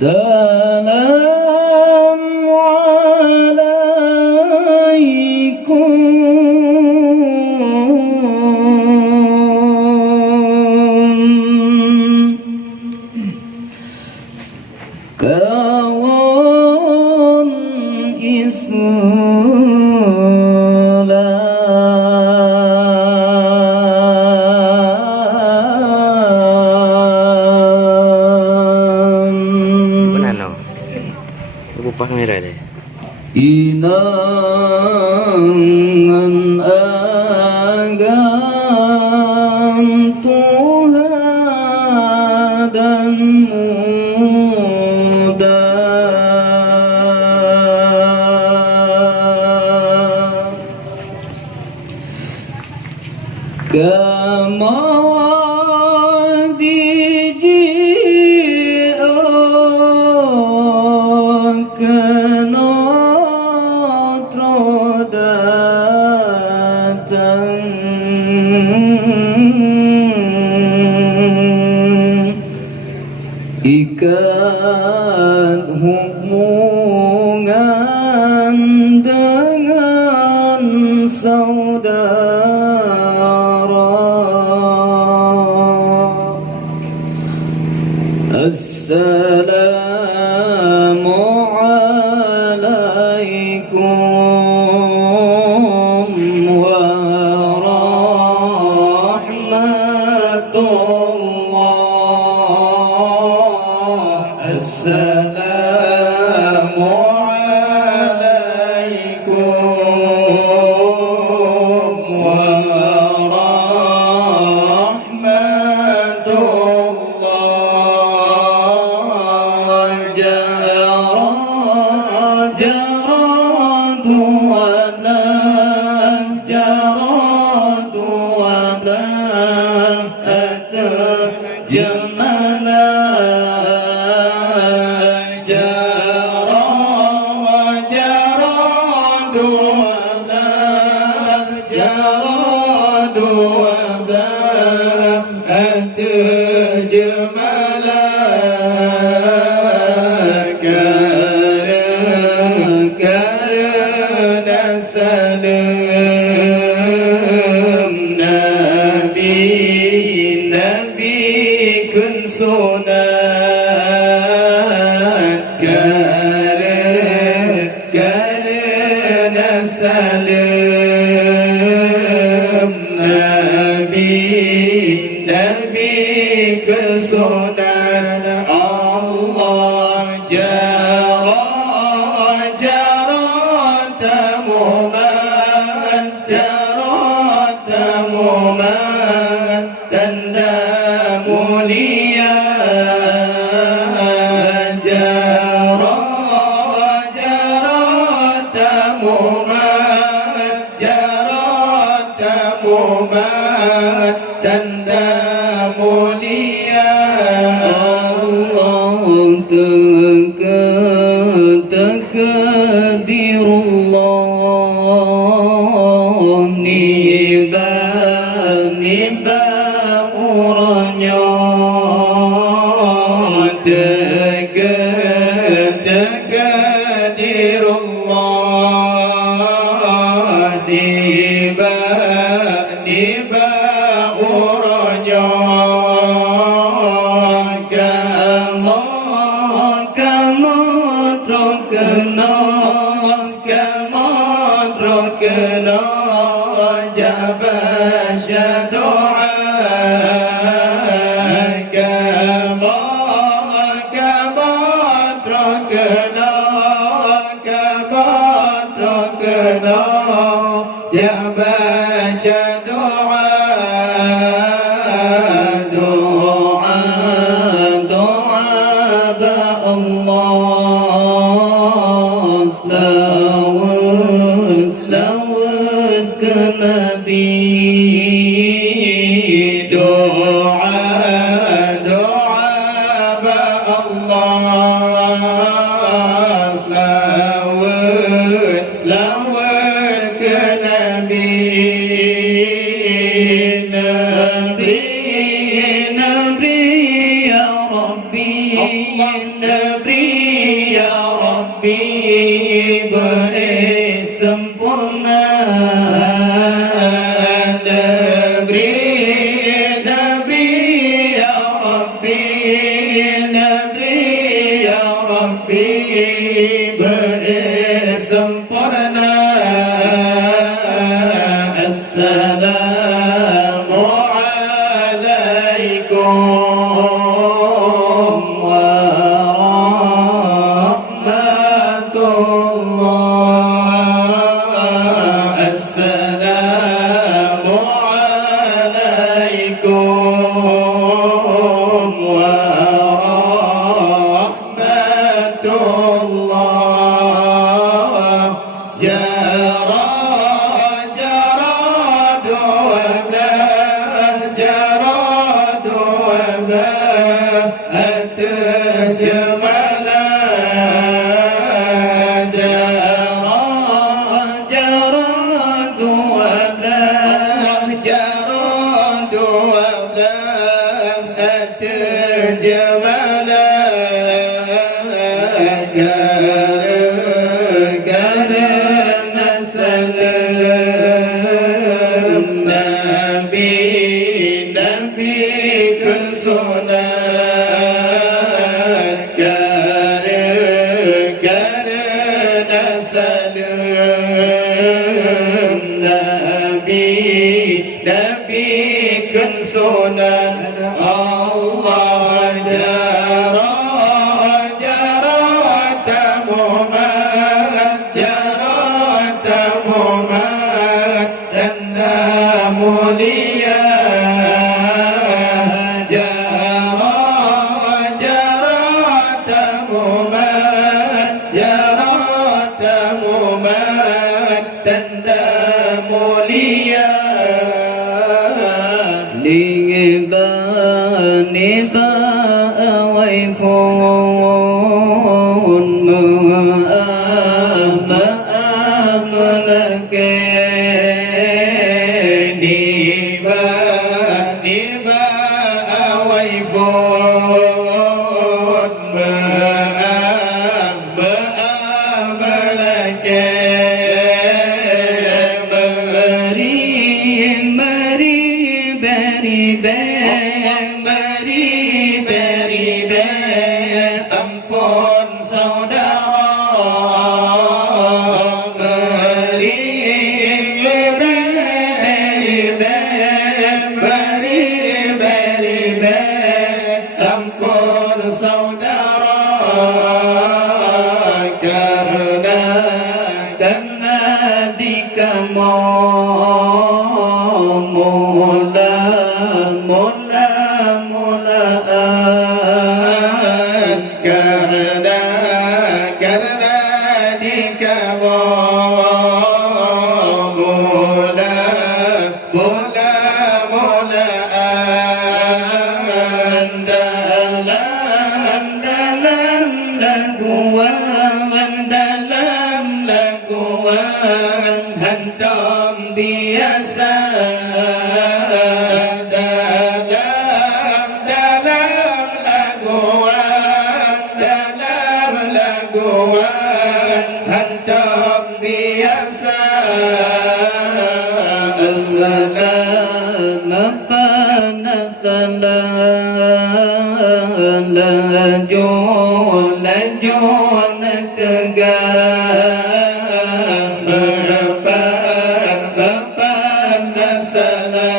السلام عليكم kawan inangan agam Tuhan dan muda ikat hubungan dengan saudara. Assalamu alaikum Assalamu alaikum warahmatullah jaradu wala jamana sunat karena salam Nabi kesunat Allah tamuman tanda mulia tanda mulia Allah takdirullah niba uranya takdirullah niba uranya kena jabasya doa kama terkena jabasya doa ba Allah selawat ke Nabi doa ba Allah selawat ke Nabi ya Rabbi Nabi شيخنا السلام عليكم ورحمة الله السلام عليكم ورحمة الله جرى sunan Allah jara tamumat tanda mulia jara tamumat tanda mulia niba awai phun mưa amlake niba awai phun mưa amlake ampun saudara ampun saudara karena dikamu mulaan karena dikamu mulaan dalam laguan hantam biasa dalam laguan hantam biasa assalam laju tegak beban salam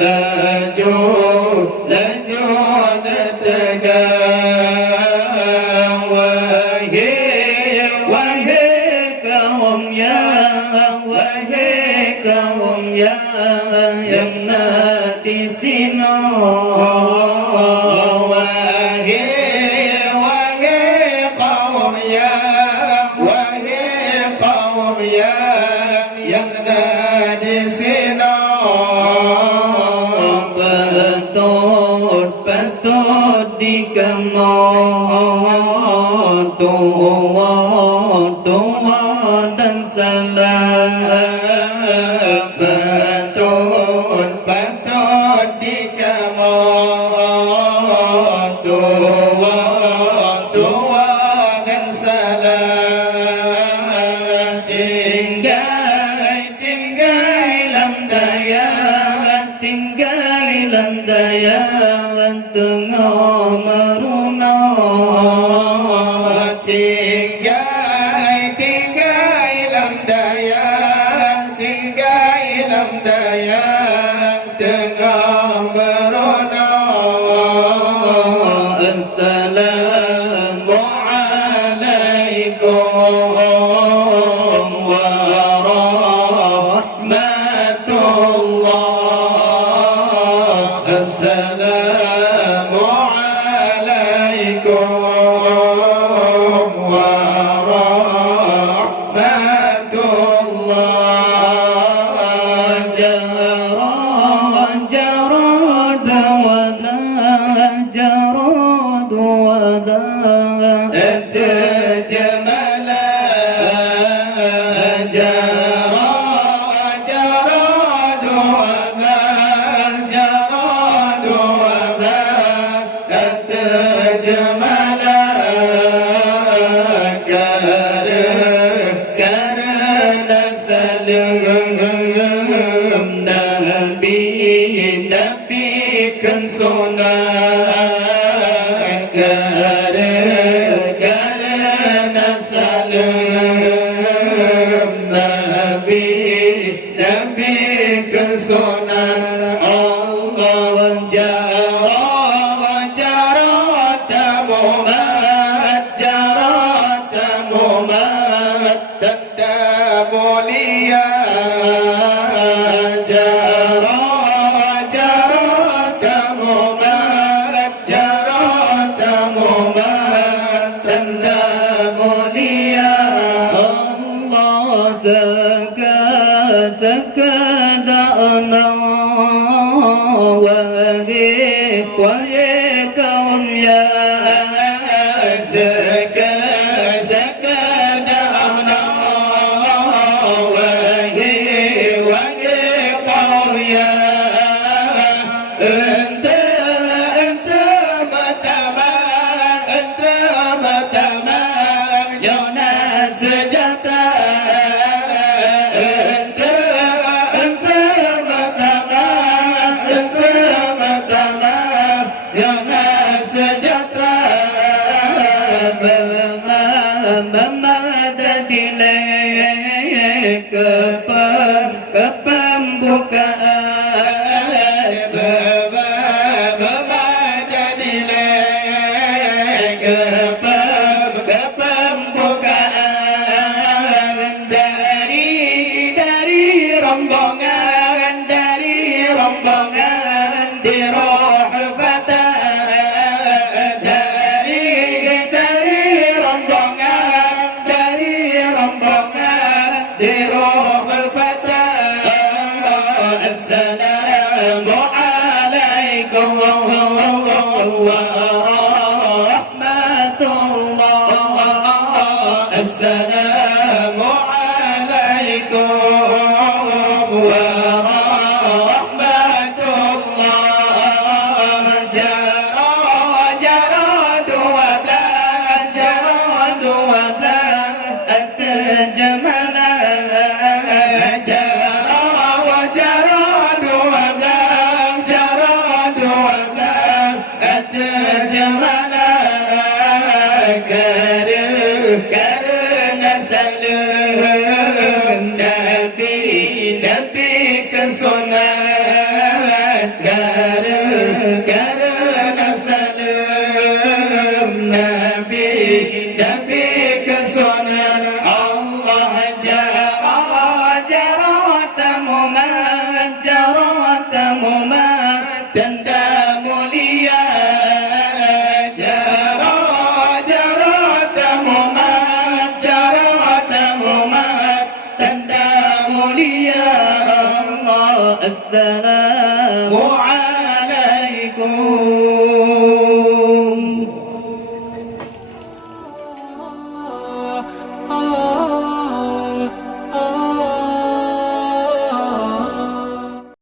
laju tegak wahai kaum yang di sini yang ada di sini patut dikamu doa dan salam patut dikamu doa dan salam tinggal lam daya tengah meruna tinggal salam Nabi kan sunat karena salam Nabi kan sunat Allah سكدنا ويكم يا سكدنا ويكم يا أنت متما يا ناس جترا Kepembukaan kepembukaan dari rombongan di Rohul Fatah dari rombongan di Rohul Fatah. السلام عليكم ورحمة الله السلام عليكم ورحمة الله جراد وبلا أنت جمال karena salam Nabi kan sunat karena salam Nabi kan sunat Allah jaratamu tanda mulia tanda mulia Allah. Assalam